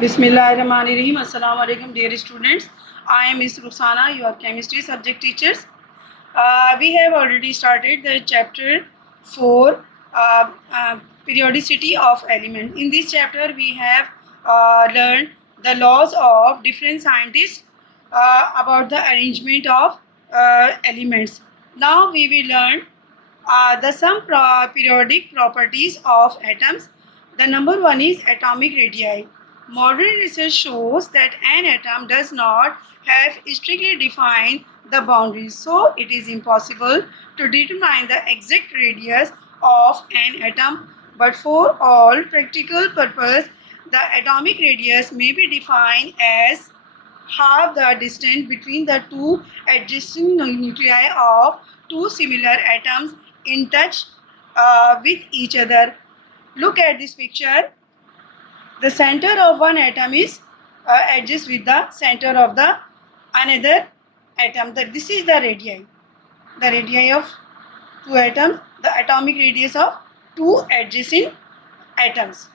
Bismillahirrahmanirrahim. Assalamu alaikum, dear students. I am Miss Ruxana, your chemistry subject teachers. We have already started the chapter 4, periodicity of element. In this chapter, we have learned the laws of different scientists about the arrangement of elements. Now we will learn the some periodic properties of atoms. The number one is atomic radii. Modern research shows that an atom does not have strictly defined the boundaries, so it is impossible to determine the exact radius of an atom. But for all practical purpose, the atomic radius may be defined as half the distance between the two adjacent nuclei of two similar atoms in touch with each other. Look at this picture. The center of one atom is adjust with the center of the another atom. This is the radii. The radii of two atoms, the atomic radius of two adjacent atoms.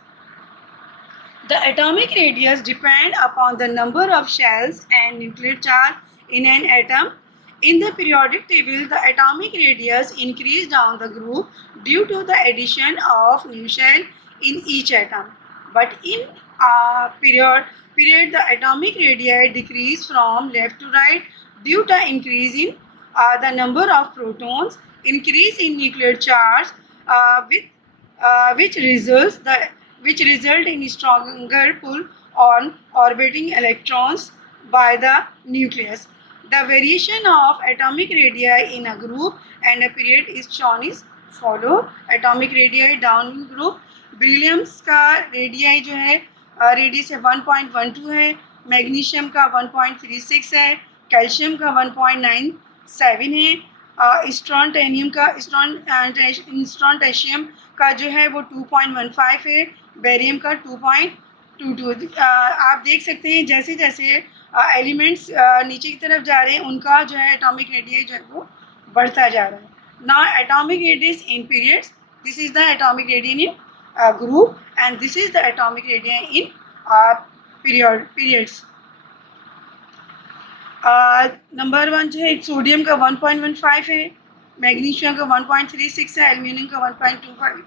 The atomic radius depends upon the number of shells and nuclear charge in an atom. In the periodic table, the atomic radius increase down the group due to the addition of new shell in each atom. But in period, the atomic radii decrease from left to right due to increase in the number of protons, increase in nuclear charge, which result in stronger pull on orbiting electrons by the nucleus. The variation of atomic radii in a group and a period is shown is follow. Atomic radii down group, beryllium का radii जो है radius है 1.12 है, magnesium का 1.36 है, calcium का 1.97 है, स्ट्रॉन्टेनियम का स्ट्रॉन्टेशियम का जो है वो 2.15 है, बेरियम का 2.22। आप देख सकते हैं जैसे जैसे एलिमेंट्स नीचे की तरफ जा रहे हैं उनका जो है एटॉमिक रेडियस जो है वो बढ़ता जा रहा है। Now atomic radius in periods, this is the atomic radius in group and this is the atomic radii in periods. Number one जो है सोडियम का 1.15 है, मैग्नीशियम का 1.36 है, एल्यूमिनियम का 1.25,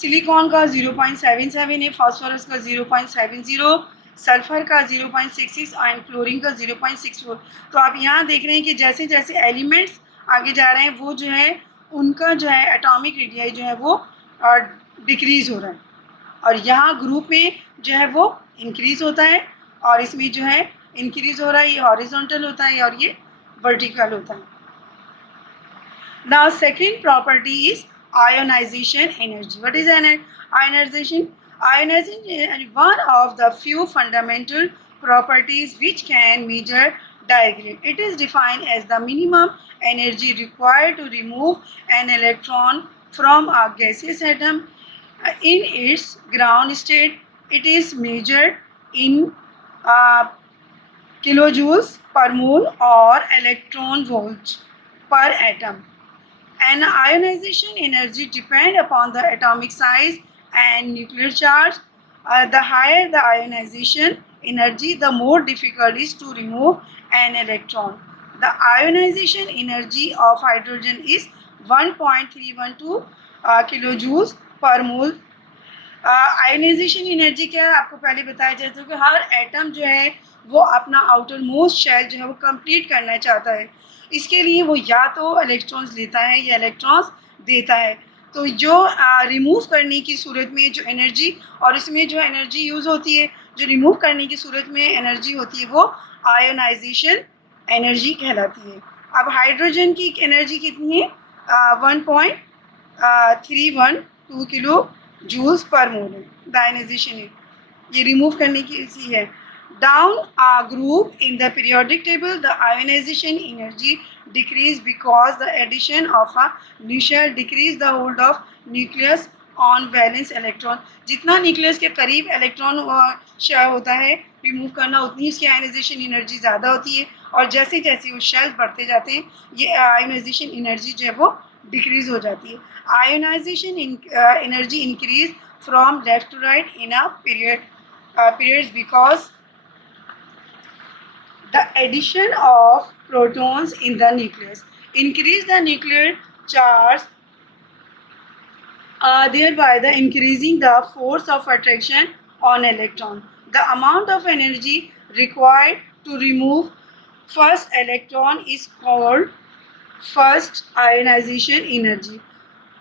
सिलिकॉन का 0.77 है, फास्फोरस का 0.70, सल्फर का 0.66 एंड फ्लोरीन का 0.64। तो आप यहाँ देख रहे हैं कि जैसे जैसे एलिमेंट्स आगे जा रहे हैं वो जो है उनका जो है एटॉमिक रेडियस जो है वो डिक्रीज हो रहा है, और यहाँ ग्रुप में जो है वो इंक्रीज होता है, और इसमें जो है इंक्रीज हो रहा है, ये हॉरिजॉन्टल होता है और ये वर्टिकल होता है। Now second property is ionization energy. What is ionization? Ionization is one of the few fundamental properties which can measure directly. It is defined as the minimum energy required to remove an electron from a gaseous atom in its ground state. It is measured in kilojoules per mole or electron volts per atom. And ionization energy depends upon the atomic size and nuclear charge. The higher the ionization energy, the more difficult it is to remove an electron. The ionization energy of hydrogen is 1.312 kilojoules per mole. Ionization energy क्या है आपको पहले बताया जाता है कि हर atom जो है वो अपना आउटर मोस्ट शेल जो है वो कंप्लीट करना चाहता है। इसके लिए वो या तो इलेक्ट्रॉन्स लेता है या इलेक्ट्रॉन्स देता है। तो जो रिमूव करने की सूरत में जो एनर्जी और इसमें जो एनर्जी यूज़ होती है, जो रिमूव करने की सूरत में एनर्जी होती है वो आयोनाइजेशन एनर्जी कहलाती है। अब हाइड्रोजन की एनर्जी कितनी है? 1.312 किलो जूल्स पर मोल है द आयोनाइजेशन है, ये रिमूव करने की इसी है। Down a group in the periodic table, the ionization energy decrease because the addition of a new shell decrease the hold of nucleus on valence electron. जितना nucleus के करीब इलेक्ट्रॉन होता है रिमूव करना, उतनी इसकी आयोनाइजेशन एनर्जी ज़्यादा होती है, और जैसे जैसे वो शेल्स बढ़ते जाते हैं ये आयोनाइजेशन एनर्जी जो है वो डिक्रीज हो जाती है। Ionization energy increase from left to right in a period. periods because the addition of protons in the nucleus increase the nuclear charge, thereby the increasing the force of attraction on electron. The amount of energy required to remove first electron is called first ionization energy.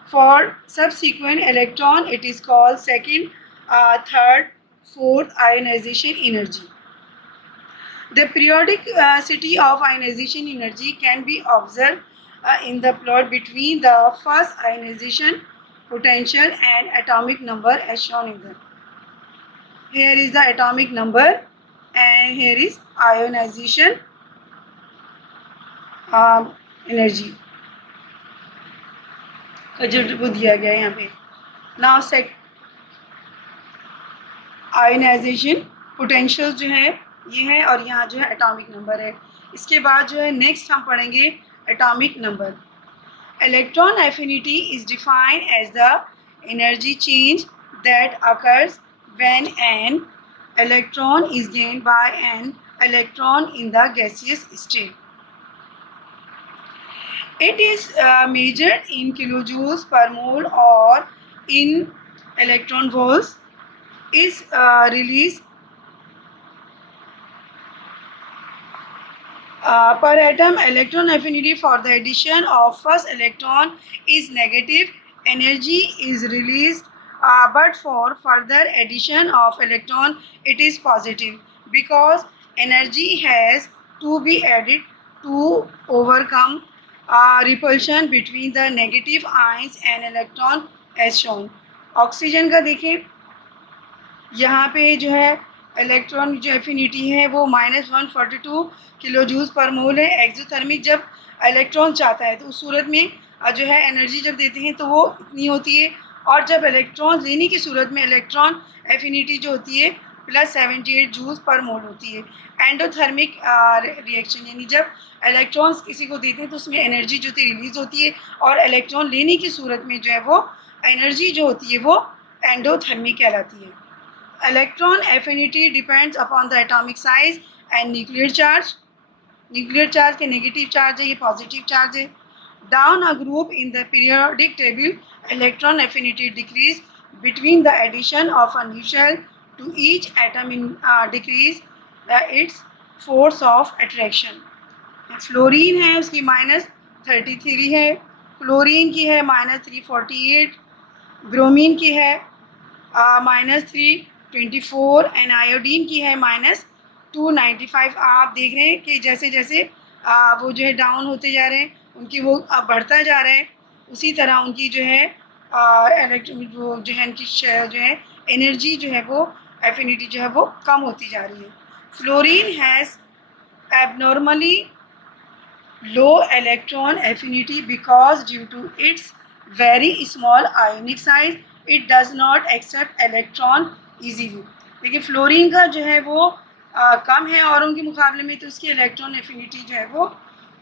For subsequent electron, it is called second, third, fourth ionization energy. The periodicity of ionization energy can be observed in the plot between the first ionization potential and atomic number as shown in the. Here is the atomic number and here is ionization energy का जो दिया गया है यहाँ पे. Now ionization potential जो है ये है और यहाँ जो है एटॉमिक नंबर है. इसके बाद जो है नेक्स्ट हम पढ़ेंगे atomic number. Electron affinity is defined as the energy change that occurs when an electron is gained by an electron in the gaseous state. It is measured in kilojoules per mole or in electron volts. Is released per atom. Electron affinity for the addition of first electron is negative. Energy is released, but for further addition of electron it is positive because energy has to be added to overcome repulsion between the negative ions and electron as shown. Oxygen का देखें यहाँ पे जो है electron जो affinity है वो -142 kilo joules per मोल है. एक्सोथर्मिक जब इलेक्ट्रॉन चाहता है तो उस सूरत में जो है एनर्जी जब देते हैं तो वो इतनी होती है और जब इलेक्ट्रॉन लेने की सूरत में इलेक्ट्रॉन एफिनिटी जो होती है +78 जूल्स पर मोल होती है. एंडोथर्मिक रिएक्शन यानी जब इलेक्ट्रॉन्स किसी को देते हैं तो उसमें एनर्जी जो होती है रिलीज होती है और इलेक्ट्रॉन लेने की सूरत में जो है वो एनर्जी जो होती है वो एंडोथर्मिक कहलाती है. Electron affinity depends upon the atomic size and nuclear charge. Nuclear charge के नेगेटिव चार्ज है, ये पॉजिटिव चार्ज है. Down a group in the periodic table electron affinity decrease between the addition of a new shell to each atom in decrease its force of attraction. Fluorine है उसकी -33 है, chlorine की है -348, bromine की है -324 and iodine की है -295. आप देख रहे हैं कि जैसे जैसे वो जो है डाउन होते जा रहे हैं उनकी वो अब बढ़ता जा रहा है, उसी तरह उनकी जो है वो जो है उनकी जो है एनर्जी जो है वो एफिनिटी जो है वो कम होती जा रही है. Fluorine has abnormally low electron affinity because due to its very small ionic size it does not accept electron easily. लेकिन फ्लोरीन का जो है वो कम है और उनके मुकाबले में तो उसकी इलेक्ट्रॉन एफिनिटी जो है वो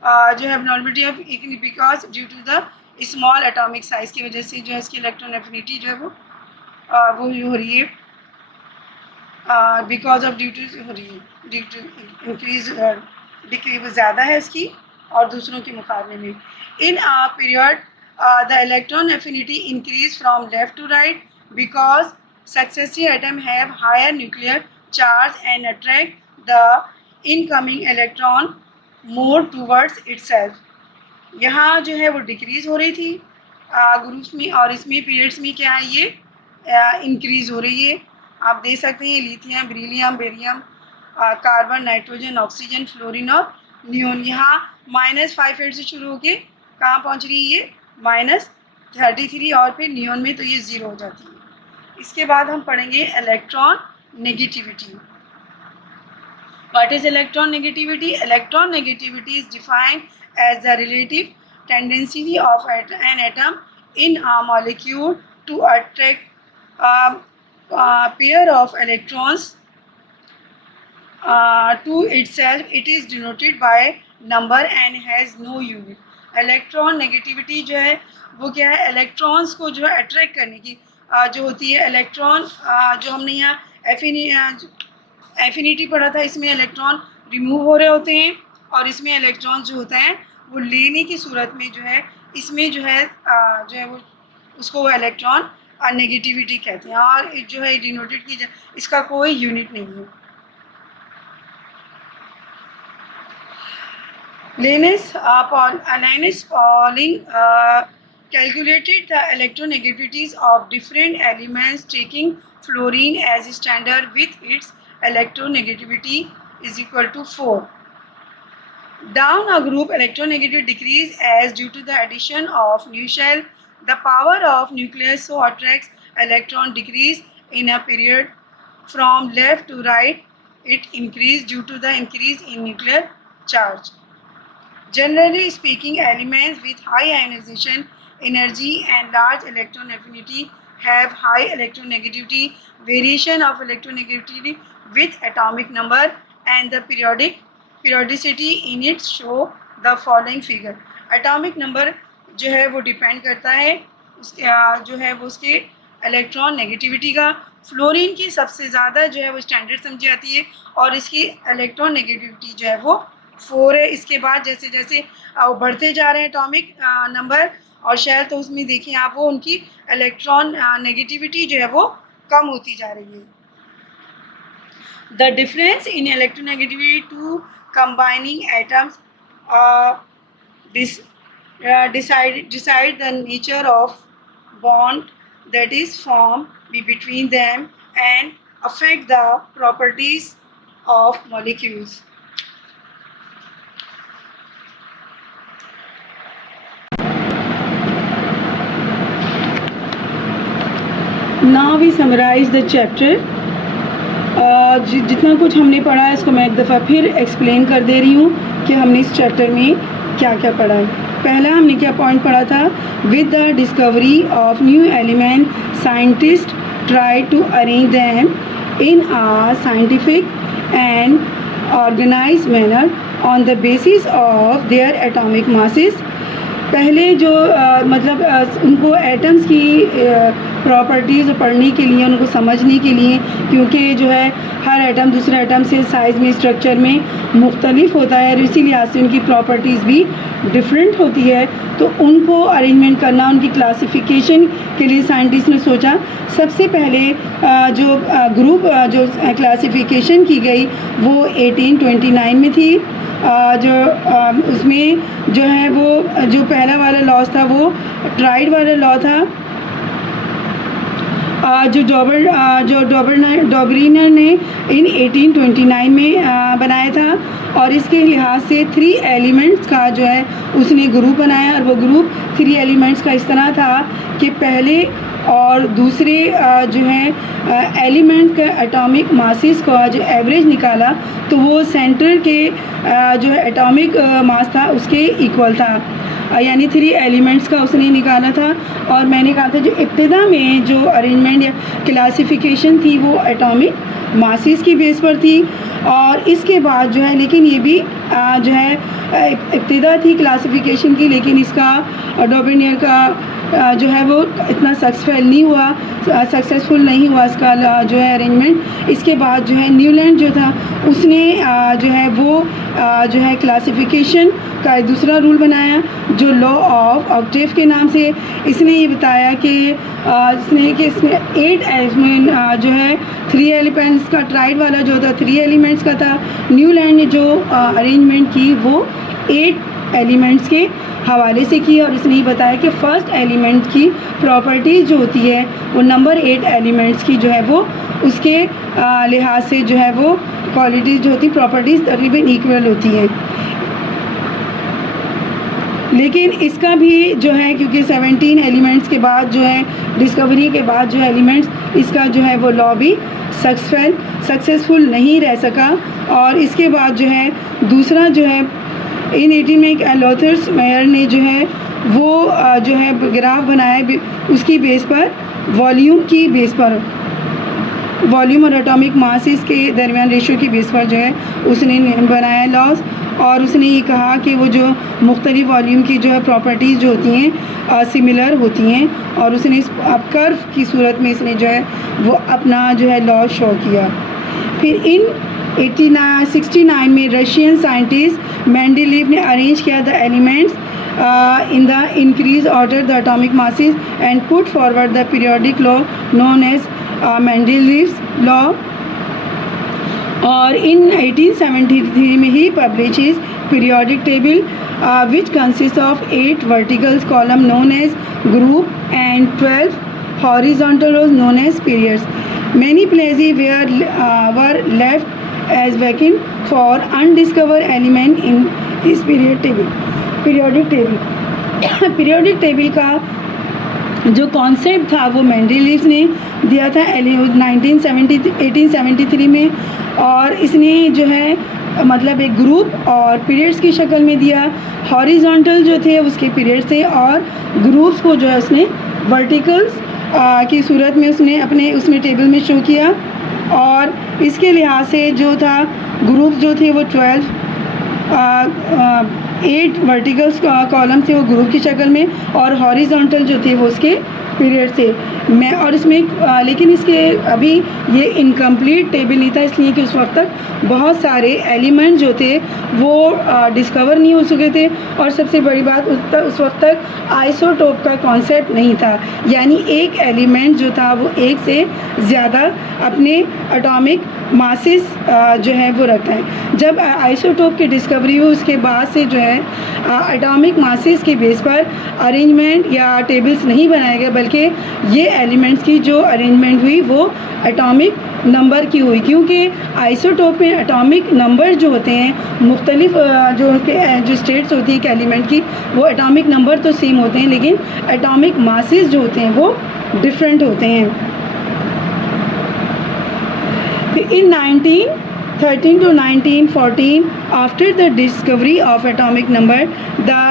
जो है abnormality of because due to the small atomic size की वजह से जो है इसकी इलेक्ट्रॉन एफिनिटी जो है वो हो रही है बिकॉज ऑफ ड्यू टू हो रही है ड्यू टू इंक्रीज डिक्रीज ज़्यादा है इसकी और दूसरों के मुकाबले में. In period the electron affinity increase from left to right because successive atom have higher nuclear charge and attract the incoming electron more towards itself. यहाँ जो है वो डिक्रीज हो रही थी ग्रुप्स में और इसमें पीरियड्स में क्या है ये इंक्रीज़ हो रही है. आप देख सकते हैं lithium, beryllium, barium, carbon, nitrogen, oxygen, fluorine और नियोन. यहाँ -58 से शुरू होके कहाँ पहुँच रही है ये -33 और फिर नियोन में तो ये 0 हो जाती है. इसके बाद हम पढ़ेंगे electronegativity. What is electronegativity? Electronegativity is defined as the relative tendency of an atom in a molecule to attract pair of electrons to itself. It is denoted by number and has no unit. Electron negativity जो है वो क्या है? Electrons को जो है attract करने की जो होती है. इलेक्ट्रॉन जो हमने यहाँ एफिनिटी पढ़ा था, इसमें इलेक्ट्रॉन रिमूव हो रहे होते हैं और इसमें इलेक्ट्रॉन जो होता है वो लेने की सूरत में जो है इसमें जो है वो उसको वो इलेक्ट्रॉन नेगेटिविटी कहते हैं और जो है डिनोटेड की इसका कोई यूनिट नहीं है। Linus Pauling calculated the electronegativities of different elements, taking fluorine as standard with its electronegativity is equal to 4. Down a group electronegativity decrease as due to the addition of new shell. The power of nucleus so attracts electron decrease in a period from left to right. It increase due to the increase in nuclear charge. Generally speaking, elements with high ionization energy and large electron affinity have high electronegativity. Variation of electronegativity with atomic number and the periodicity in it show the following figure. Atomic number जो है वो depend करता है जो है वो उसके electron negativity का। फ्लोरीन की सबसे ज़्यादा जो है वो स्टैंडर्ड समझी जाती है और इसकी इलेक्ट्रॉन नेगेटिविटी जो है वो 4 है। इसके बाद जैसे जैसे बढ़ते जा रहे हैं एटॉमिक नंबर और शेल, तो उसमें देखिए आप वो उनकी इलेक्ट्रॉन नेगेटिविटी जो है वो कम होती जा रही है। The difference in electronegativity two combining atoms decide the nature of bond that is formed between them and affect the properties of molecules. Now we summarize the chapter. जितना कुछ हमने पढ़ा है इसको मैं एक दफ़ा फिर एक्सप्लेन कर दे रही हूँ कि हमने इस चैप्टर में क्या क्या पढ़ा है। पहला हमने क्या पॉइंट पढ़ा था, with the discovery of new element scientist try to arrange them in a scientific and organize manner on the basis of their atomic masses. पहले जो उनको एटम्स की प्रॉपर्टीज़ पढ़ने के लिए, उनको समझने के लिए, क्योंकि जो है हर एटम दूसरे एटम से साइज़ में, स्ट्रक्चर में मुख्तलिफ होता है और इसी लिहाज से उनकी प्रॉपर्टीज़ भी डिफरेंट होती है, तो उनको अरेंजमेंट करना, उनकी क्लासिफिकेशन के लिए साइंटिस्ट ने सोचा सबसे पहले जो ग्रुप जो क्लासिफिकेशन की गई वो 1829 में थी। उसमें जो है वो जो पहला वाला लॉज था वो ट्राइड वाला लॉ था जो डॉबरिनर ने इन 1829 में बनाया था और इसके लिहाज से 3 एलिमेंट्स का जो है उसने ग्रुप बनाया और वो ग्रुप 3 एलिमेंट्स का इस तरह था कि पहले और दूसरे जो है एलिमेंट के एटॉमिक मासेस का जो एवरेज निकाला तो वो सेंटर के जो है एटॉमिक मास था उसके इक्वल था, यानी 3 एलिमेंट्स का उसने निकाला था। और मैंने कहा था जो इब्तिदा में जो अरेंजमेंट या क्लासिफिकेशन थी वो एटॉमिक मासेस की बेस पर थी और इसके बाद जो है, लेकिन ये भी जो है इब्तिदा थी क्लासिफिकेशन की, लेकिन इसका डॉबरिनर का जो है वो इतना सक्सेसफुल नहीं हुआ इसका जो है अरेंजमेंट। इसके बाद जो है न्यूलैंड जो था उसने जो है वो जो है क्लासिफिकेशन का एक दूसरा रूल बनाया जो लॉ ऑफ ऑक्टेव के नाम से। इसने ये बताया कि इसमें 8 एलिमेंट जो है 3 एलिमेंट्स का, ट्राइड वाला जो था 3 एलिमेंट्स का था। न्यूलैंड ने जो अरेंजमेंट की वो 8 एलिमेंट्स के हवाले से की और इसने ये बताया कि फर्स्ट एलिमेंट की प्रॉपर्टीज़ जो होती है वो नंबर 8 एलिमेंट्स की जो है वो उसके लिहाज से जो है वो क्वालिटीज़ जो होती, प्रॉपर्टीज़ तकरीबन इक्वल होती हैं। लेकिन इसका भी जो है क्योंकि 17 एलिमेंट्स के बाद जो है डिस्कवरी के बाद जो एलिमेंट्स, इसका जो है वो लॉ भी सक्सेसफुल नहीं रह सका। और इसके बाद जो है दूसरा जो है इन 18 में एक लोथर्स मेयर ने जो है वो जो है ग्राफ बनाया उसकी बेस पर, वॉल्यूम की बेस पर। वॉल्यूम और एटॉमिक मासेस के दरमियान रेशो की बेस पर जो है उसने बनाया लॉज। और उसने ये कहा कि वो जो मुख्तलिफ वॉल्यूम की जो है प्रॉपर्टीज़ जो होती हैं सिमिलर होती हैं, और उसने इस अब कर्व की सूरत में इसने जो है वो अपना जो है लॉ शो किया। फिर इन 69 में रशियन साइंटिस्ट मेंडेलीव ने अरेंज किया the elements in the increase order the atomic masses and put forward the periodic law known as Mendeleev's law, और in 1873 में ही publishes periodic table which consists of 8 vertical column known as group and 12 horizontal rows known as periods. Many places were left as vacant for undiscovered element in his periodic table का जो concept था वो Mendeleev ने दिया था 1873 में, और इसने जो है मतलब एक ग्रुप और पीरियड्स की शक्ल में दिया। हॉरिजॉन्टल जो थे उसके पीरियड्स थे, और ग्रुप्स को जो है उसने वर्टिकल्स की सूरत में उसने अपने उसमें टेबल में शो किया। और इसके लिहाज से जो था ग्रुप जो थे वो 8 वर्टिकल्स कॉलम थे वो ग्रुप की शक्ल में, और हॉरिजॉन्टल जो थे वो उसके पीरियड थे। मैं और इसमें लेकिन इसके अभी ये इनकम्प्लीट टेबल नहीं था, इसलिए कि उस वक्त तक बहुत सारे एलिमेंट जो थे वो डिस्कवर नहीं हो चुके थे, और सबसे बड़ी बात उस वक्त तक आइसोटोप का कॉन्सेप्ट नहीं था, यानी एक एलिमेंट जो था वो एक से ज़्यादा अपने एटॉमिक मासेस जो है वो रखता है। जब आइसोटोप की डिस्कवरी हुई उसके बाद से जो है एटॉमिक मासेस के बेस पर अरेंजमेंट या टेबल्स नहीं बनाए गए, बल्कि ये एलिमेंट्स की जो अरेंजमेंट हुई वो एटॉमिक नंबर की हुई, क्योंकि आइसोटोप में एटॉमिक नंबर जो होते हैं मुख्तलिफ जो स्टेट्स होती हैं एक एलिमेंट की, वो एटॉमिक नंबर तो सेम होते हैं लेकिन एटॉमिक मासेस जो होते हैं वो डिफरेंट होते हैं। In 1913 to 1914, after the discovery of atomic number, the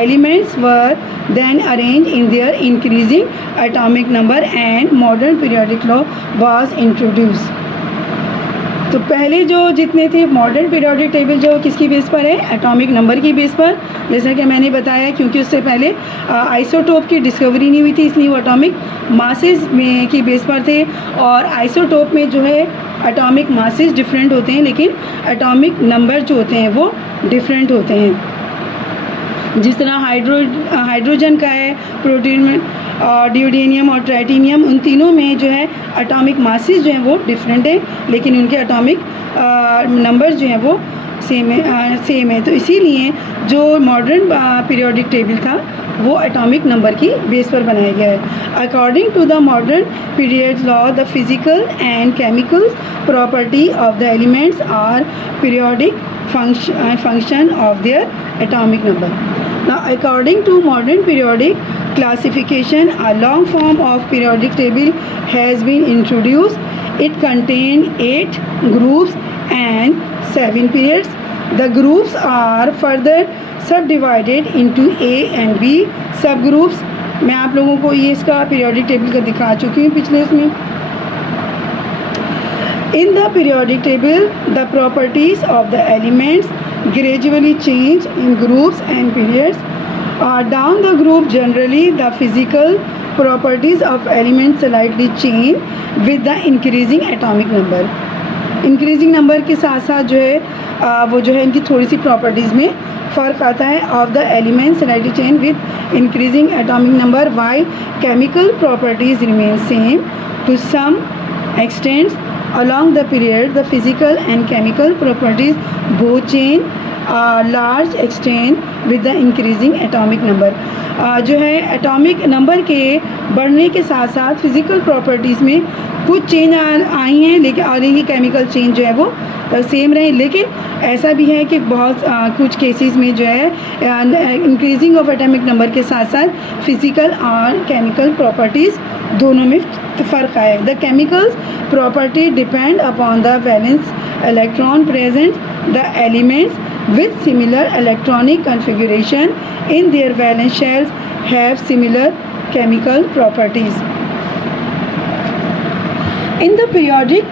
elements were then arranged in their increasing atomic number and modern periodic law was introduced. तो पहले जो जितने थे मॉडर्न पीरियोडिक टेबल जो किसकी बेस पर है, एटॉमिक नंबर की बेस पर, जैसा कि मैंने बताया, क्योंकि उससे पहले आइसोटोप की डिस्कवरी नहीं हुई थी इसलिए वो एटॉमिक मासेस में की बेस पर थे। और आइसोटोप में जो है एटॉमिक मासेस डिफरेंट होते हैं लेकिन एटॉमिक नंबर जो होते हैं वो डिफरेंट होते हैं। जिस तरह हाइड्रोजन का है, प्रोटीन में ड्यूटेनियम और ट्राइटेनियम, उन तीनों में जो है एटॉमिक मासेस जो हैं वो डिफरेंट हैं लेकिन उनके एटॉमिक नंबर्स जो हैं वो सेम है। तो इसीलिए जो मॉडर्न पीरियोडिक टेबल था वो एटॉमिक नंबर की बेस पर बनाया गया है। According to the modern period law the physical and chemical property of the elements are periodic function of their atomic number. Now, according to modern periodic classification, a long form of periodic table has been introduced. It contains 8 groups and 7 periods. The groups are further subdivided into A and B subgroups. मैं आप लोगों को ये इसका periodic table का दिखा चुकी हूँ पिछले इसमें। In the periodic table, the properties of the elements gradually change in groups and periods. Down the group, generally, the physical properties of elements slightly change with the increasing atomic number. Increasing number के साथ साथ जो है वो जो है इनकी थोड़ी सी प्रॉपर्टीज़ में फ़र्क आता है। of the elements slightly change with increasing atomic number while chemical properties remain same to some extent. Along the period, the physical and chemical properties both change large extent with the increasing atomic number. जो है atomic number के बढ़ने के साथ साथ physical properties में कुछ change आई हैं, लेकिन और ये केमिकल चेंज जो है वो सेम रहे। लेकिन ऐसा भी है कि बहुत कुछ केसेस में जो है इंक्रीजिंग ऑफ एटॉमिक नंबर के साथ साथ फिज़िकल और केमिकल प्रॉपर्टीज़ दोनों में फ़र्क आया है। The chemicals property depend upon the valence electron present the elements with similar electronic configuration in their valence shells have similar chemical properties. In the periodic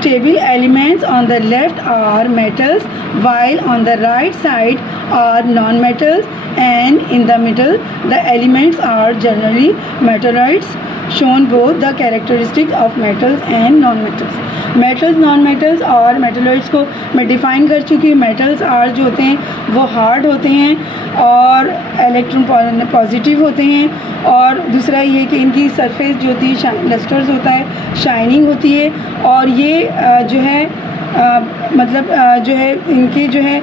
table, elements on the left are metals, while on the right side are non-metals, and in the middle the elements are generally metalloids, shown both the characteristics of metals and non-metals. Metals, non metals और metalloids को मैं define कर चुकी हूँ. Metals are जो होते हैं वो हार्ड होते हैं और इलेक्ट्रॉन पॉजिटिव होते हैं, और दूसरा ये कि इनकी सरफेस जो होती है लस्टर्स होता है, शाइनिंग होती है, और ये जो है मतलब जो है इनकी जो है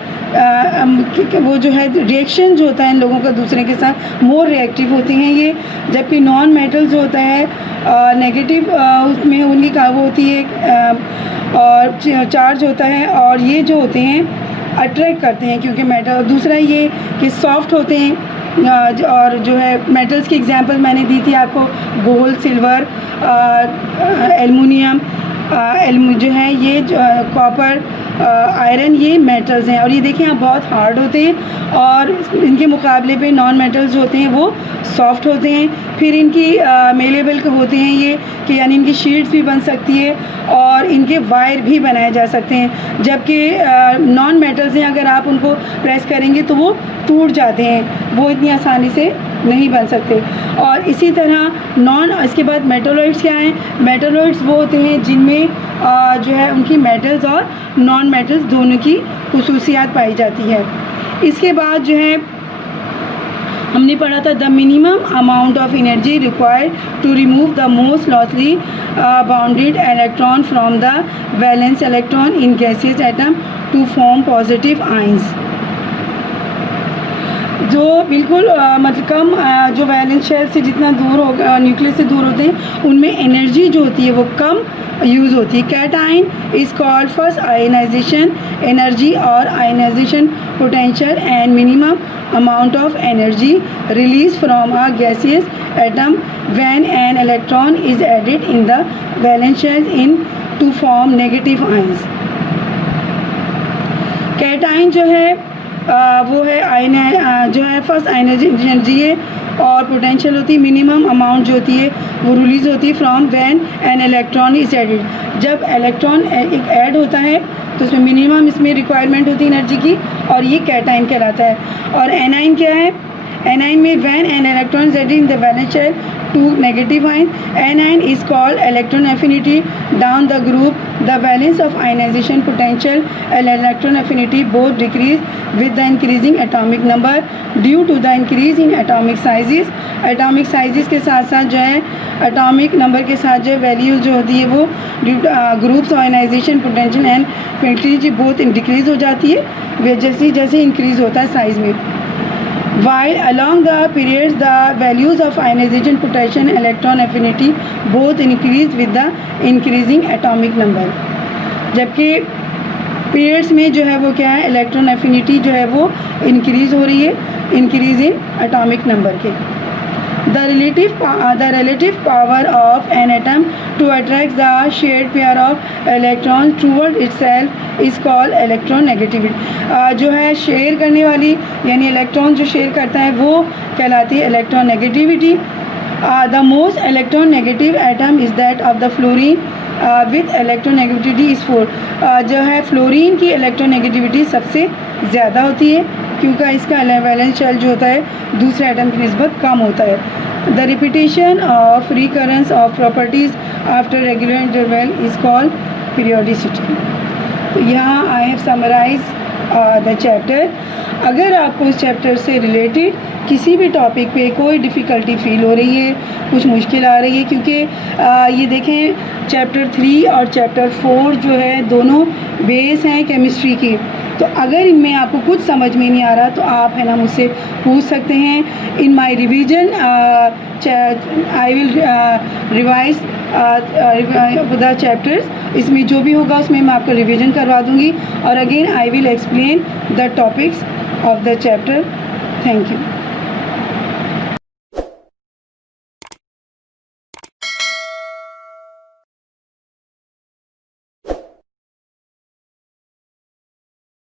वो जो है रिएक्शन जो होता है इन लोगों का दूसरे के साथ मोर रिएक्टिव होती हैं ये. जबकि नॉन मेटल जो होता है नेगेटिव उसमें उनकी वो होती है और चार्ज होता है, और ये जो होते हैं अट्रैक्ट करते हैं क्योंकि मेटल. दूसरा ये कि सॉफ्ट होते हैं, और जो है मेटल्स की एग्जांपल मैंने दी थी आपको, गोल्ड, सिल्वर, एल्युमिनियम, जो है ये कॉपर, आयरन, ये मेटल्स हैं. और ये देखें आप बहुत हार्ड होते हैं, और इनके मुकाबले पे नॉन मेटल्स जो होते हैं वो सॉफ्ट होते हैं. फिर इनकी मेलेबल होते हैं ये कि यानी इनकी शीट्स भी बन सकती है और इनके वायर भी बनाए जा सकते हैं. जबकि नॉन मेटल्स हैं, अगर आप उनको प्रेस करेंगे तो वो टूट जाते हैं, वो इतनी आसानी से नहीं बन सकते. और इसी तरह इसके बाद मेटलॉइड्स क्या हैं? मेटलॉइड्स वो होते हैं जिनमें जो है उनकी मेटल्स और नॉन मेटल्स दोनों की खुसूसियात पाई जाती है. इसके बाद जो है हमने पढ़ा था the minimum amount of energy required to remove the most loosely bounded electron from the valence electron in gaseous atom to form positive ions. जो बिल्कुल मतलब कम जो वैलेंस शेल से जितना दूर हो न्यूक्लियस से दूर होते हैं उनमें एनर्जी जो होती है वो कम यूज़ होती है. कैटाइन is called first ionization energy और ionization potential and minimum amount of energy released from a gaseous atom when an electron is added in the valence shell in to form negative ions. Cation जो है वो है जो है first ionization energy है और potential होती है. मिनिमम अमाउंट जो होती है वो रिलीज़ होती है from when an electron is added. जब इलेक्ट्रॉन एक ऐड होता है तो उसमें मिनिमम इसमें रिक्वायरमेंट होती है एनर्जी की, और ये कैटाइन कहलाता है. और एनाइन क्या है? एनाइन में when an electron is added in the valence shell to negative ion, anion is called electron affinity. Down the group, the valence of ionization potential and electron affinity both decrease with the increasing atomic number due to the increase in atomic sizes. Atomic sizes के साथ साथ जो है atomic number के साथ जो values जो होती है वो groups ionization potential and affinity both decrease हो जाती है जैसे जैसे इंक्रीज होता है साइज में. While along the periods the values of ionization potential and electron affinity both increase with the increasing atomic number. जबकि periods में जो है वो क्या है, इलेक्ट्रॉन एफिनिटी जो है वो इंक्रीज़ हो रही है, इंक्रीज इन एटॉमिक नंबर के. The relative power of an atom to attract the shared pair of electrons toward itself is called electron negativity. जो है शेयर करने वाली यानी इलेक्ट्रॉन जो शेयर करता है वो कहलाती है electron negativity. The most electron negative atom is that of the fluorine with electronegativity is 4. जो है फ्लोरीन की इलेक्ट्रोनेगेटिविटी सबसे ज़्यादा होती है क्योंकि इसका वैलेंस शेल जो होता है दूसरे एटम की निस्बत कम होता है. The repetition of recurrence of properties after regular interval is called periodicity. तो यहाँ I have summarise the chapter. अगर आपको इस चैप्टर से रिलेटेड किसी भी टॉपिक पे कोई डिफ़िकल्टी फ़ील हो रही है, कुछ मुश्किल आ रही है, क्योंकि ये देखें चैप्टर 3 और चैप्टर 4 जो है दोनों बेस हैं केमिस्ट्री की. तो अगर इनमें आपको कुछ समझ में नहीं आ रहा तो आप है ना मुझसे पूछ सकते हैं. In my revision I will revise the chapters. इसमें जो भी होगा उसमें मैं आपका रिवीजन करवा दूँगी और again I will explain the topics of the chapter. Thank you.